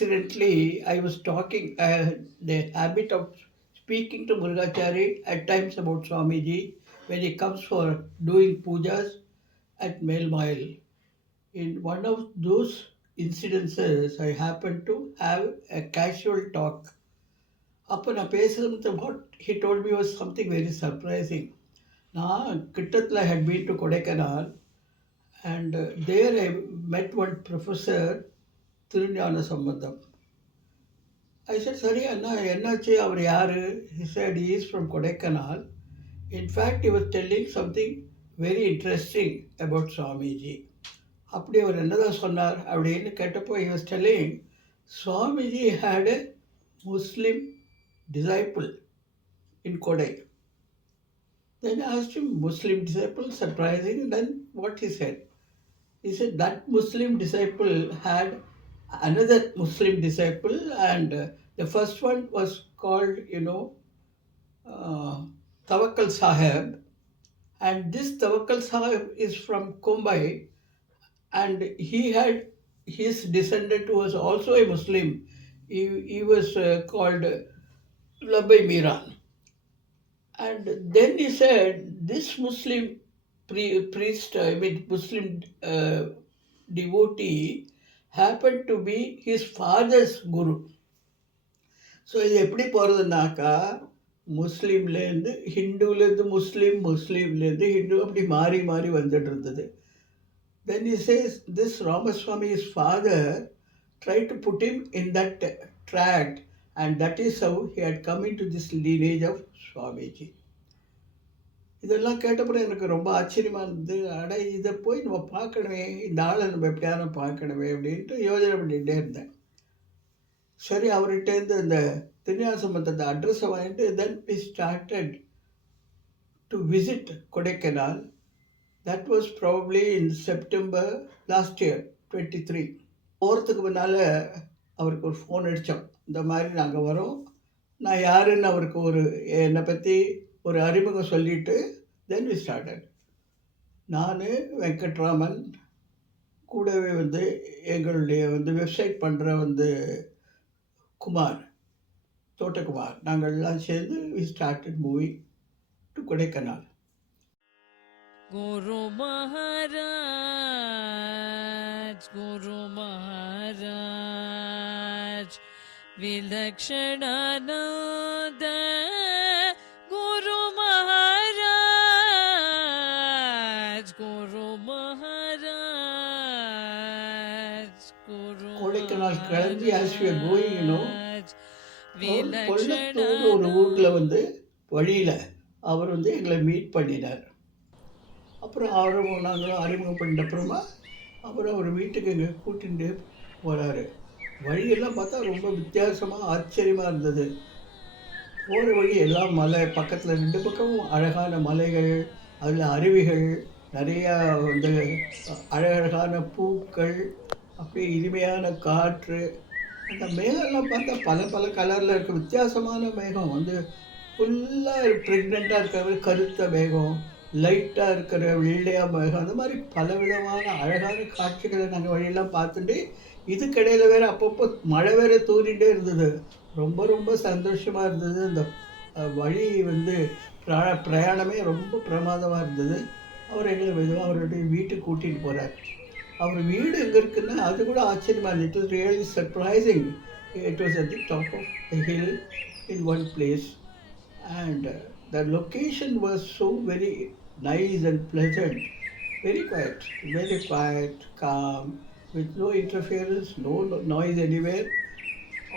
Accidentally, I was talking, I had the habit of speaking to Murugachari at times about Swamiji when he comes for doing pujas at Mel Mile. In one of those incidences, I happened to have a casual talk. அப்போ நான் பேசுகிறது what he told me was something very surprising. நான் கிட்டத்தில் had been to Kodaikanal and there I met one professor, திருஞான சம்பந்தம். I said, Sari Anna, என்னாச்சு அவர் யாரு? He said he is from Kodaikanal. In fact, he was telling something very interesting about Swamiji. அப்படி அவர் என்னதான் சொன்னார் அப்படின்னு கேட்டப்போ he was telling Swamiji had a Muslim disciple in Kodai. Then I asked him, Muslim disciple, surprising. And then what he said? He said that Muslim disciple had another Muslim disciple, and the first one was called, Tawakkal Sahib. And this Tawakkal Sahib is from Mumbai, and he had his descendant who was also a Muslim. He was called Labai Miran. And then he said, this Muslim priest, Muslim devotee, happened to be his father's guru. So இது எப்படி போகிறதுனாக்கா முஸ்லீம்லேருந்து ஹிந்துலேருந்து முஸ்லீம், முஸ்லீம்லேருந்து ஹிந்து அப்படி மாறி மாறி வந்துட்டு இருந்தது. Then he says this Ramaswamy's father tried to put him in that tract, and that is how he had come into this lineage of Swamiji. இதெல்லாம் கேட்டப்பறம் எனக்கு ரொம்ப ஆச்சரியமாக இருந்தது. அட இதை போய் நம்ம பார்க்கணுமே, இந்த ஆளை நம்ம எப்படியான பார்க்கணுமே அப்படின்ட்டு யோஜனை பண்ணிகிட்டே இருந்தேன். சரி, அவர்கிட்டேருந்து இந்த திருஞான சம்பந்தத்தை அட்ரஸை வாங்கிட்டு தென் we started to visit Kodaikanal. That was probably in September last year, 23. போகிறதுக்கு முன்னால் அவருக்கு ஒரு ஃபோன் அடித்தோம். இந்த மாதிரி நாங்கள் வரோம், நான் யாருன்னு அவருக்கு ஒரு என்னை பற்றி ஒரு அறிமுகம் சொல்லிவிட்டு தென் we started. நான் வெங்கட்ராமன் கூடவே எங்களுடைய வெப்சைட் பண்ணுற குமார், தோட்டகுமார், நாங்கள்லாம் சேர்ந்து we started moving to Kodaikanal. Guru Maharaj, Guru Maharaj, Vilakshanananda, Guru Maharaj, Guru Maharaj, Guru Kodaikanal கிளம்பி as we are going, Kollathur ஒரு ஊரில் வழியில் அவர் எங்களை மீட் பண்ணினார். அப்புறம் அவரும் நாங்களும் அறிமுகம் பண்ணிட்ட அப்புறமா அப்புறம் அவர் வீட்டுக்கு எங்களை கூட்டிகிட்டு போகிறாரு. வழியெல்லாம் பார்த்தா ரொம்ப வித்தியாசமாக ஆச்சரியமாக இருந்தது. போகிற வழி எல்லாம் மலை, பக்கத்தில் 2 பக்கமும் அழகான மலைகள், அதில் அருவிகள், நிறையா அழகழகான பூக்கள், அப்படியே இனிமையான காற்று. அந்த மேகம்லாம் பார்த்தா பல பல கலரில் இருக்க வித்தியாசமான மேகம், ஃபுல்லாக ப்ரெக்னெண்ட்டாக இருக்கிற கருத்த மேகம், லைட்டாக இருக்கிற வெள்ளையாக மேகம், அந்த மாதிரி பலவிதமான அழகான காட்சிகளை நாங்கள் வழியெல்லாம் பார்த்துட்டு, இதுக்கிடையில் வேறு அப்பப்போ மழை வேறு தூரிகிட்டே இருந்தது. ரொம்ப ரொம்ப சந்தோஷமாக இருந்தது. அந்த வழி பிரயாணமே ரொம்ப பிரமாதமாக இருந்தது. அவர் எங்களை மெதுவாக அவருடைய வீட்டுக்கு கூட்டிகிட்டு போகிறார். அவர் வீடு எங்கே இருக்குன்னா அது கூட ஆச்சரியமாக இருந்தது. It was really surprising. It was at the top of the hill in one place, and the location was so very nice and pleasant, very quiet, calm, with no interference, no noise anywhere.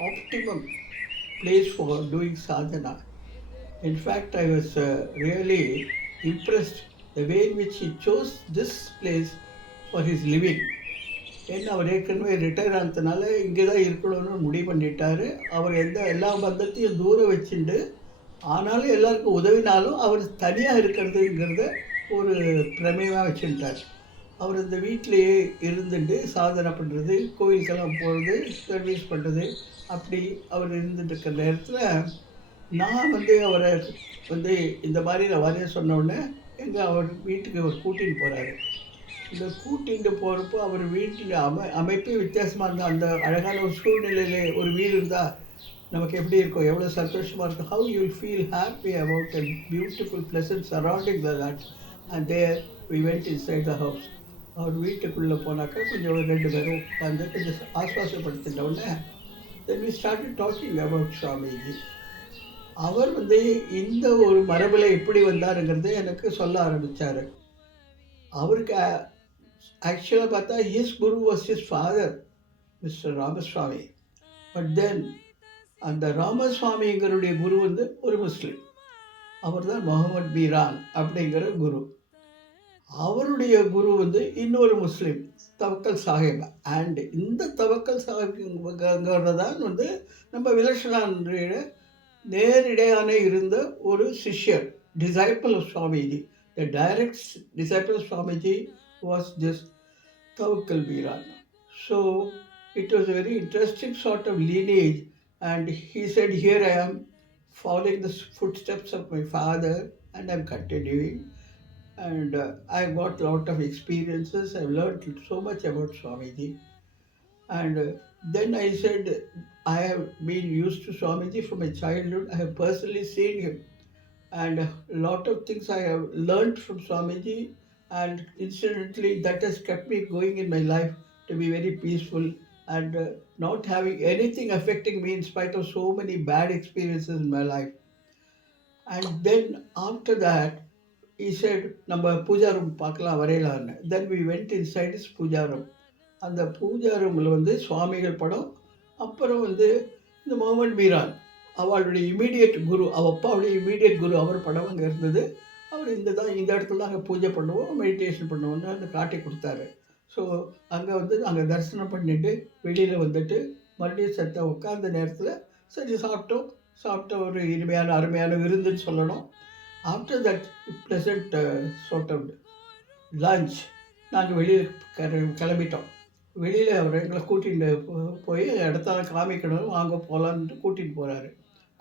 Optimum place for doing sadhana. In fact, I was really impressed the way in which he chose this place for his living. ஏன்னா அவர் ஏற்கனவே ரிட்டையர் ஆனதுனால இங்கே தான் இருக்கணும்னு முடிவு பண்ணிட்டார். அவர் எல்லா பந்தத்தையும் தூரம் வச்சுட்டு, ஆனாலும் எல்லாருக்கும் உதவினாலும் அவர் தனியாக இருக்கிறதுங்கிறத ஒரு பிரமேயமாக வச்சுட்டார். அவர் இந்த வீட்டிலையே இருந்துட்டு சாதனை பண்ணுறது, கோயிலுக்கெல்லாம் போகிறது, சர்வீஸ் பண்ணுறது, அப்படி அவர் இருந்துட்டு இருக்கிற நேரத்தில் நான் அவரை இந்த மாதிரி நான் வரைய சொன்னோடனே அவர் வீட்டுக்கு அவர் கூட்டின்னு போகிறாரு. இந்த கூட்டிகிட்டு போகிறப்போ அவர் வீட்டில் அமைப்பே வித்தியாசமாக இருந்தால் அந்த அழகான ஒரு சூழ்நிலையிலே ஒரு வீடு இருந்தால் நமக்கு எப்படி இருக்கும், எவ்வளோ சந்தோஷமாக இருக்கும். How you feel happy about a beautiful pleasant surrounding that. And there we went inside the house. அவர் வீட்டுக்குள்ளே போனாக்கா கொஞ்சம் ஒரு 2 பேரும் உட்காந்து கொஞ்சம் ஆஸ்வாசப்படுத்திட்ட உடனே then we started talking about Swamiji. அவர் இந்த ஒரு மரபில் எப்படி வந்தாருங்கிறத எனக்கு சொல்ல ஆரம்பித்தார். அவருக்கு ஆக்சுவலாக பார்த்தா ஹிஸ் குரு was his father mister Ramaswamy. But then அந்த ராமஸ்வாமிங்கிறடைய குரு ஒரு முஸ்லீம். அவர் தான் முகமது மீரான் அப்படிங்கிற குரு. அவருடைய குரு இன்னொரு முஸ்லீம் தவக்கல் சாஹிப். அண்ட் இந்த தவக்கல் சாஹிப்ங்கிறது தான் நம்ம விலட்சணான்றைய நேரிடையான இருந்த ஒரு சிஷ்யர், disciple of Swamiji. The direct disciple of Swamiji was this Tawakkal Miran. So it was a very interesting sort of lineage, and he said, here I am following the footsteps of my father and I'm continuing, and I've got a lot of experiences. I've learned so much about Swamiji. And then I said, I have been used to Swamiji from my childhood. I have personally seen him, and a lot of things I have learned from Swamiji, and incidentally that has kept me going in my life to be very peaceful and not having anything affecting me in spite of so many bad experiences in my life. And then after that he said, நம்ம puja room பார்க்கலாம் வரையலான்னு. Then we went inside his puja room. அந்த பூஜா ரூமில் சுவாமிகள் படம், அப்புறம் இந்த முகமது மீரான் அவளுடைய இமீடியட் குரு, அவள் அப்பாவுடைய இமீடியட் குரு அவர் படம் அங்கே இருந்தது. அவர் இந்த இடத்துல தான் அங்கே பூஜை பண்ணுவோம், மெடிடேஷன் பண்ணுவோம்னு அந்த காட்டி கொடுத்தாரு. ஸோ அங்கே அங்கே தரிசனம் பண்ணிட்டு வெளியில் மறுபடியும் செத்த உட்காந்த நேரத்தில் சரி சாப்பிட்ட ஒரு இனிமையான அருமையான விருந்துன்னு சொல்லணும். After that pleasant sort of lunch நாங்கள் வெளியில் கிளம்பிட்டோம். வெளியில் அவர் எங்களை கூட்டிகிட்டு போய் இடத்தால காமிக்கணும், வாங்க போகலான்ட்டு கூட்டிகிட்டு போகிறாரு.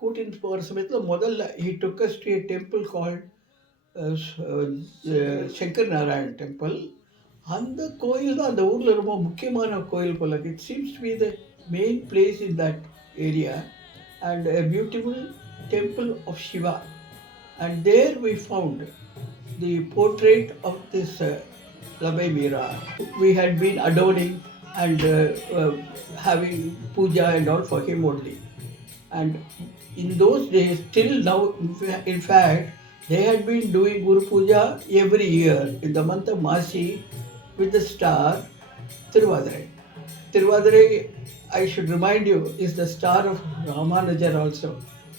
கூட்டிகிட்டு போகிற சமயத்தில் முதல்ல he took us to a temple called Shankar Narayan temple. அந்த கோயில் தான் அந்த ஊரில் ரொம்ப முக்கியமான கோயில் போல. It seems to be the main place in that area, and a beautiful temple of Shiva. And there we found the portrait of this Labai Mira. We had been adoring and having puja and all for him only. And in those days, till now, in fact, they had been doing Guru Puja every year in the month of Masi with the star Tiruvadirai. Tiruvadirai, I should remind you, is the star of Ramanujar also.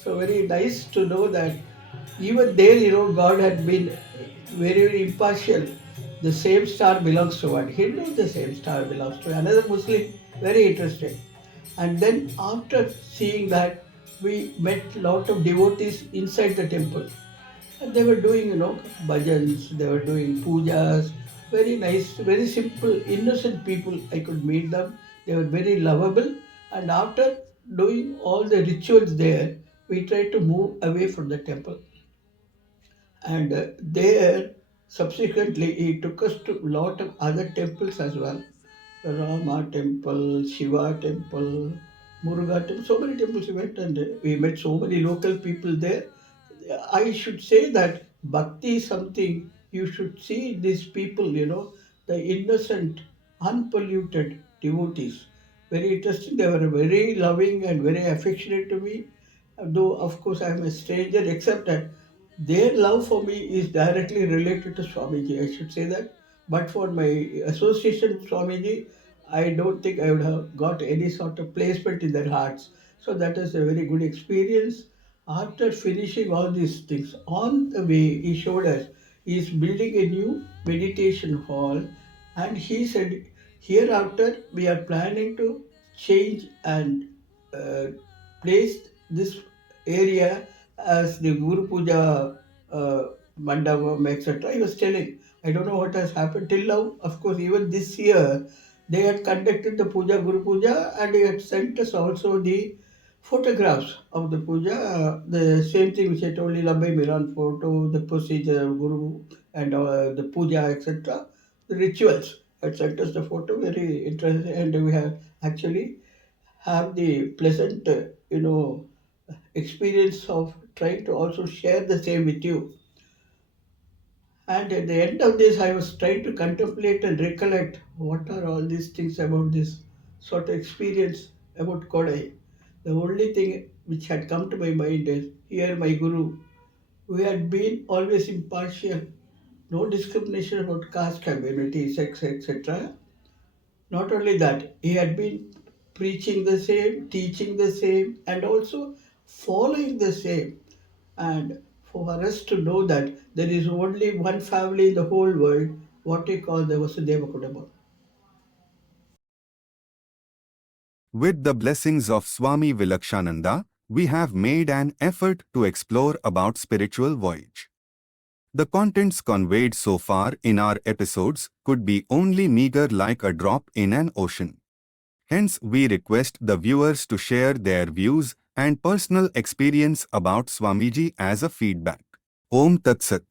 So very nice to know that even there, God had been very, very impartial. The same star belongs to one Hindu, the same star belongs to another Muslim. Very interesting. And then after seeing that, we met a lot of devotees inside the temple. And they were doing, bhajans, they were doing pujas. Very nice, very simple, innocent people. I could meet them. They were very lovable. And after doing all the rituals there, we tried to move away from the temple. And there, subsequently, he took us to a lot of other temples as well. Rama temple, Shiva temple, Muruga temple, so many temples we went, and we met so many local people there. I should say that bhakti is something you should see these people, the innocent, unpolluted devotees. Very interesting. They were very loving and very affectionate to me. Though, of course, I am a stranger, except that their love for me is directly related to Swamiji. I should say that. But for my association with Swamiji, I don't think I would have got any sort of placement in their hearts. So that is a very good experience. After finishing all these things, on the way, he showed us he is building a new meditation hall, and he said, hereafter we are planning to change and place this area as the Guru Puja Mandapam, etc. He was telling, I don't know what has happened till now. Of course, even this year, they had conducted the Puja, Guru Puja, and he had sent us also the photographs of the Puja, the same thing which I told you, Labai Miran photo, the procedure of Guru and the Puja, etc. rituals. Had sent us the photo, very interesting, and we have actually have the pleasant, experience of trying to also share the same with you. And at the end of this, I was trying to contemplate and recollect what are all these things about this sort of experience about Kodai. The only thing which had come to my mind is here my Guru, who had been always impartial, no discrimination about caste, community, sex, etc. Not only that, he had been preaching the same, teaching the same, and also following the same. And for us to know that there is only one family in the whole world, what we call the Vasudeva Kudambam. With the blessings of Swami Vilakshananda, we have made an effort to explore about spiritual voyage. The contents conveyed so far in our episodes could be only meager like a drop in an ocean. Hence, we request the viewers to share their views and personal experience about Swamiji as a feedback. Om Tat Sat.